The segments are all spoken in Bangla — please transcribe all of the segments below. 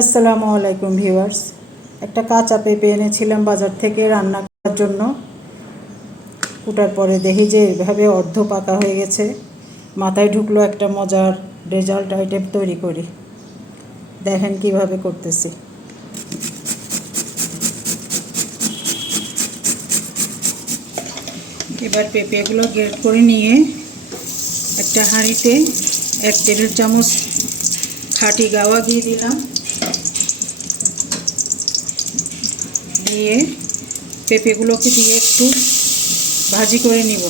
আসসালামু আলাইকুম ভিউয়ার্স। একটা কাঁচা পেঁপে এনেছিলাম বাজার থেকে রান্না করার জন্য। কুটার পরে দেখি যে এভাবে অর্ধ পাকা হয়ে গেছে। মাথায় ঢুকলো একটা মজার ডেজার্ট আইটেম তৈরি করি। দেখেন কিভাবে করতেছি। এবার পেঁপেগুলো গ্রেট করে নিয়ে একটা হাঁড়িতে 1 টেবিল চামচ খাঁটি গাওয়া দিয়ে দিলাম। দিয়ে পেঁপেগুলোকে দিয়ে একটু ভাজি করে নিব।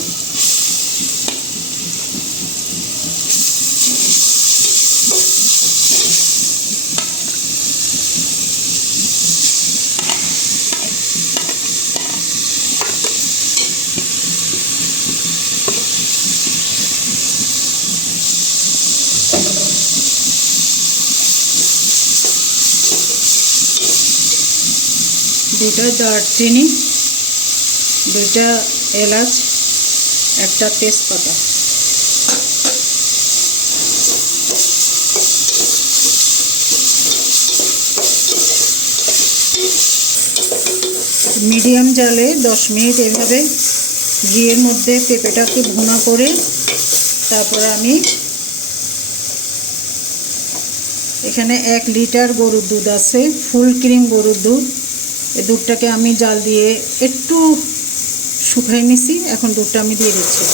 দুটা দারচিনি, 2টা এলাচ, একটা তেজপাতা, মিডিয়াম জালে 10 মিনিট এভাবে ঘিয়ের মধ্যে পেঁপেটাকে ভুনা করে তারপর আমি এখানে 1 লিটার গরুর দুধ আছে, ফুল ক্রিম গরুর দুধ। এই দুধটাকে আমি জাল দিয়ে একটু শুকাই নিছি। এখন দুধটা আমি দিয়ে দিচ্ছি।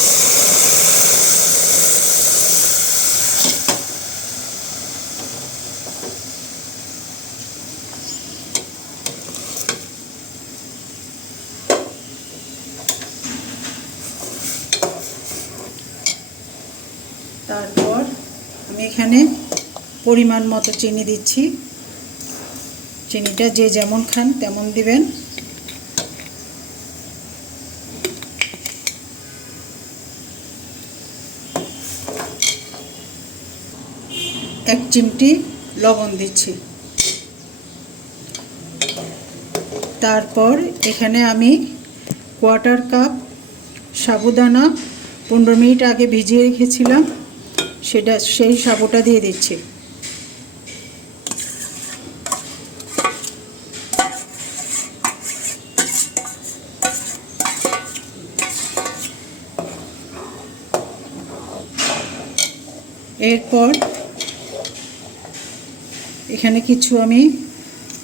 তারপর আমি এখানে পরিমাণ মতো চিনি দিচ্ছি। চিনিটা যে যেমন খান তেমন দিবেন। এক চিমটি লবণ দিচ্ছি। তারপর এখানে আমি 1/4 কাপ সাবুদানা 15 মিনিট আগে ভিজিয়ে রেখেছিলাম, সেই সাবুটা দিয়ে দিচ্ছি। এরপর এখানে কিছু আমি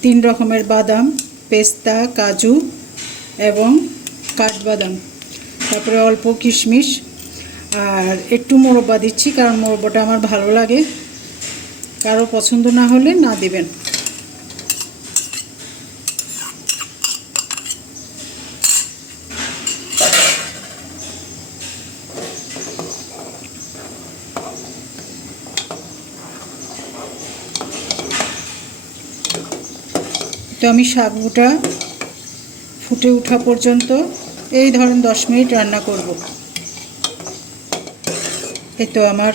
3 রকমের বাদাম, পেস্তা, কাজু এবং কাঠবাদাম, তারপরে অল্প কিশমিশ আর একটু মোরব্বা দিচ্ছি, কারণ মোরব্বাটা আমার ভালো লাগে। কারো পছন্দ না হলে না দিবেন। তো আমি সাবুটা ফুটে ওঠা পর্যন্ত এই ধরেন 10 মিনিট রান্না করব। এই তো আমার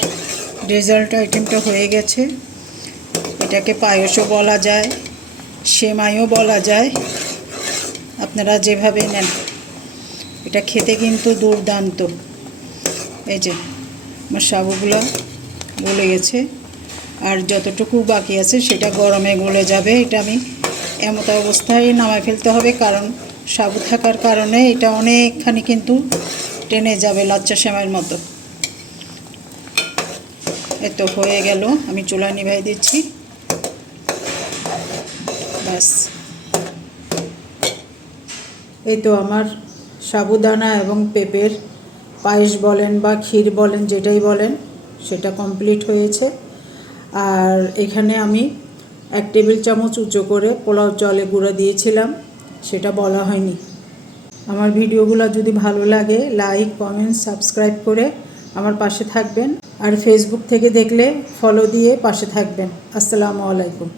ডেজার্ট আইটেমটা হয়ে গেছে। এটাকে পায়েসও বলা যায়, সেমাইও বলা যায়, আপনারা যেভাবে নেন। এটা খেতে কিন্তু দুর্দান্ত। এই যে আমার সাবুগুলো গলে গেছে, আর যতটুকু বাকি আছে সেটা গরমে গলে যাবে। এটা আমি এমত অবস্থায় নামায় ফেলতে হবে, কারণ সাবু থাকার কারণে এটা অনেকখানি কিন্তু টেনে যাবে লাচ্চা সেমাইয়ের মতো। এই তো হয়ে গেল। আমি চুলা নিভাই দিচ্ছি। ব্যাস, এই তো আমার সাবুদানা এবং পেঁপের পায়েস বলেন বা ক্ষীর বলেন, যেটাই বলেন, সেটা কমপ্লিট হয়েছে। আর এখানে আমি 1 টেবিল চামচ উঁচু করে পোলাও চালে গুঁড়া দিয়েছিলাম, সেটা বলা হয়নি। আমার ভিডিওগুলো যদি ভালো লাগে লাইক, কমেন্ট, সাবস্ক্রাইব করে আমার পাশে থাকবেন। আর ফেসবুক থেকে দেখলে ফলো দিয়ে পাশে থাকবেন। আসসালামু আলাইকুম।